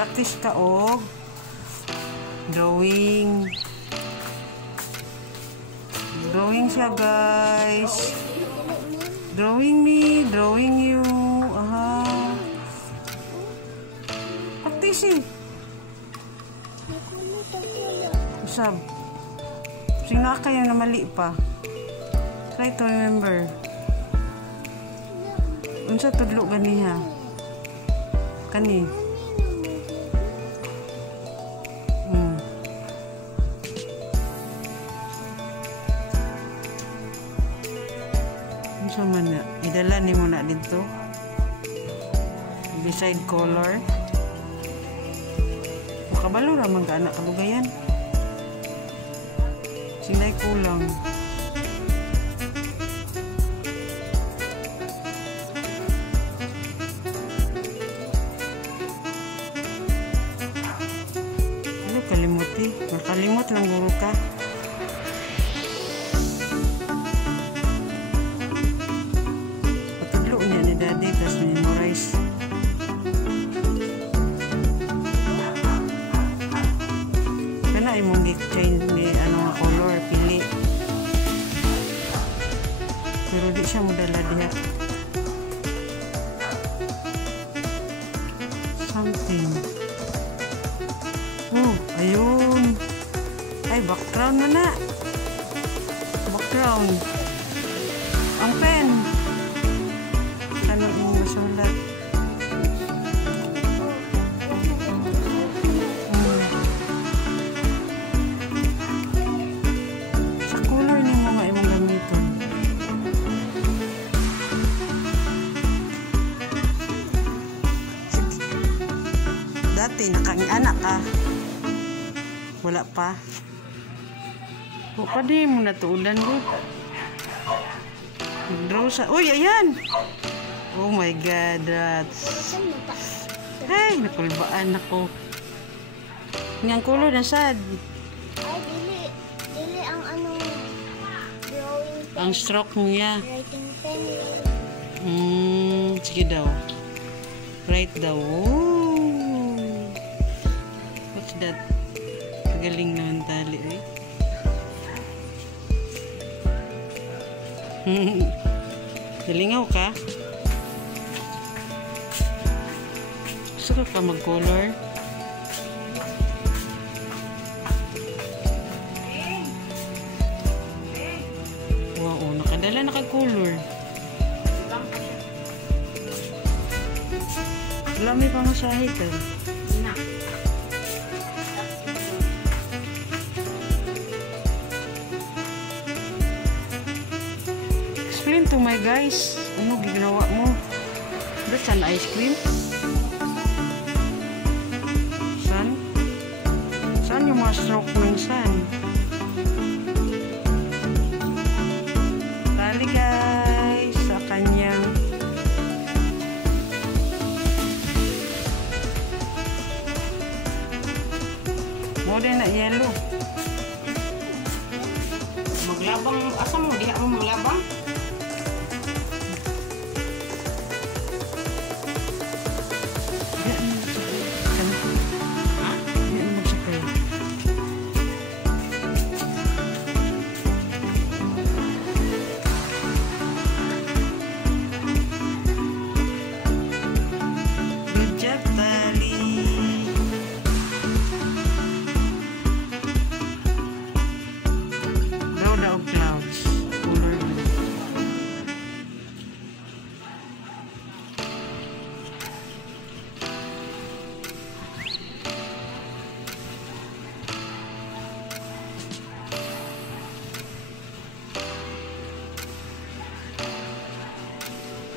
Practice ka og drawing. Drawing siya, guys. Drawing me, drawing you. Aha. Practice eh. Usab. Singa kayo na mali pa. Try to remember. Unsa tudlo ganiha? Kani. Unsa man na? Idala nimo na dito. Beside color. Makabalo ra man ka anak kabugayan. Sinay kulang. Kalimuti. Nakalimot lang guro ka. Patudlo niya ni daddy tapos memorize. Kana imong change ni ano color pili. Pero di siya modala diha. Something. Oh, ayun. Ay, background na na. Background. Ang pen. Ano yung masulat? Sa color ni mga imong gamiton. Dati, nakang-anak ka. Wala pa. O, pwede mo natuulan ko. Draw sa... Uy, ayan! Oh my God, rats. Ay, nakulbaan ako. Niyang kulo na sad. Ay, dili ang ano, drawing pen. Ang stroke niya. Writing pen. Sige daw. Write daw. Oh. What's that? Galing naman tali eh. Galingaw ka? Gusto ka mag-color? Wow, nakadala naka-color. Wala may pamasahe ka. Explain to my guys. Ano ginawa mo? That's an ice cream. Sun? Saan yung mga stroke ng sun? Tali guys sa kanyang modern na yellow. Maglabang, asa mo? Diha mo maglabang?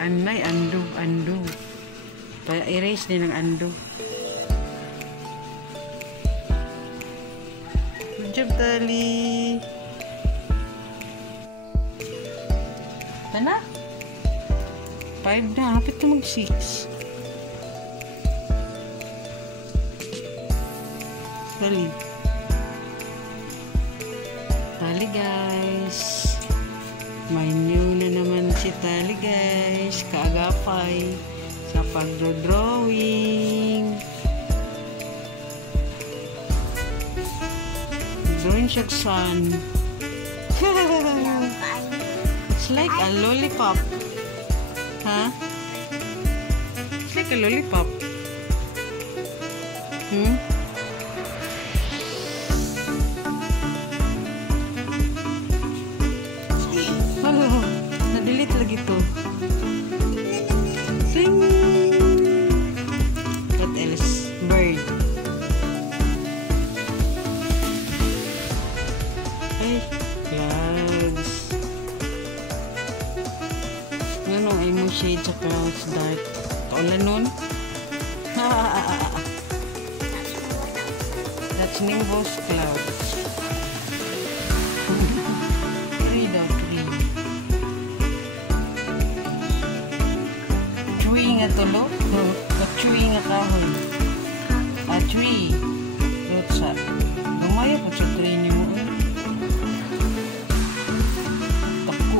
Anay, ando. Kaya erase din ang ando. Good job, Tali. Tana? 5 na. Hapit na mag-6. Tali. Tali, guys. May new na naman si Tali, guys. Kaagapay sa pagdodrawing. Drawing siya sun. It's like a lollipop. Huh? It's like a lollipop. Hmm? Oh, na-delete lagi to. Ting! What else? Bird. Ay, clouds. Ano ay mo shade sa clouds dark. Kaulan nun? That's nimbus clouds. Tree daw, tree. Tree nga tulo? Tree nga kahoy. A tree. Dot sa. Lumaya po sa tree ni mo. Tako.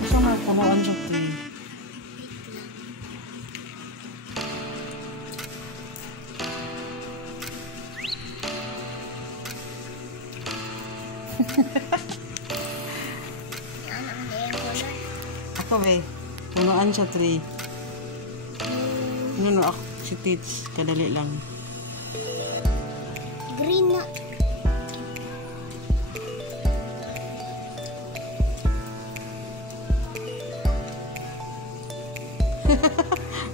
Asa nga punuan sa tree? Ako be, punuan sa tree. Ano ako si Tits, kadali lang. Green na.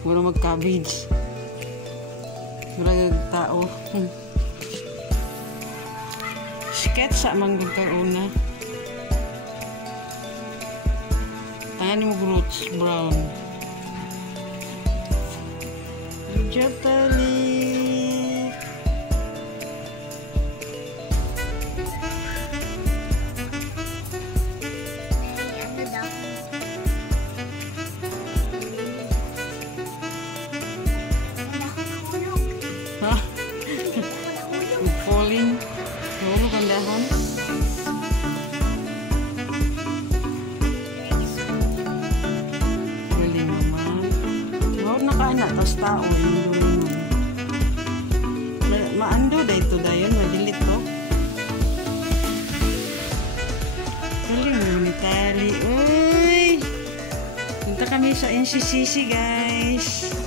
Mura mag-cabbage. Mura tao. Sketch sa manggod ka una. Tangan mo roots brown. Good job, Tali. Ano daw? Ha? Falling. Nahulog ang dahon. Galing naman. Huwag nakaanak, tas tao. Maando da ito dayon, madilit to. Galing naman ni Tali. Uy! Punta kami sa NCCC, guys.